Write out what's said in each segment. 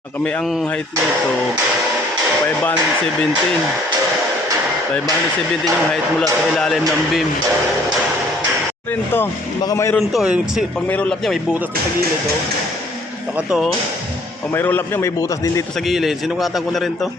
Kami ang height nito 517. 517 yung height mula sa ilalim ng beam. Rin to, baka mayroon to kasi pag may roll up niya may butas dito sa gilid oh. Saka to, pag may roll up niya may butas din dito sa gilid. Sinukatan ko na rin to.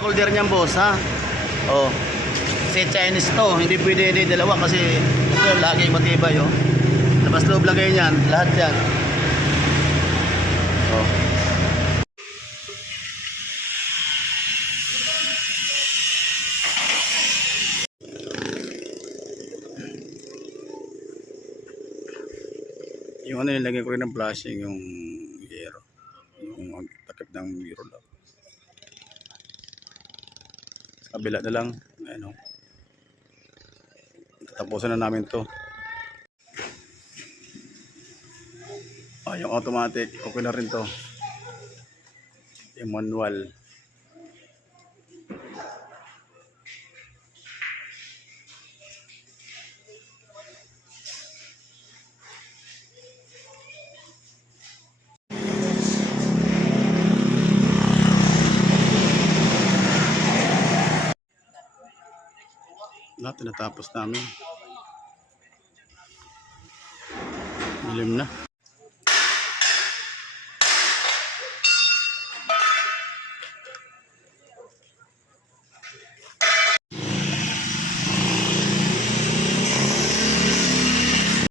Holder niyan boss ha. Oh. Kasi Chinese to, hindi pwede dalawa kasi ito lagi matibay oh. Labas loob lagay niyan, lahat 'yan. Oh. Yung ano nilagay ko rin ng flashing yung yero. Yung takip ng mirror lang. Kabila na lang, ayun oh. Tapusin na namin to. Yung automatic, okay na rin to. Yung manual. Lahat tinatapos namin. Dilim na.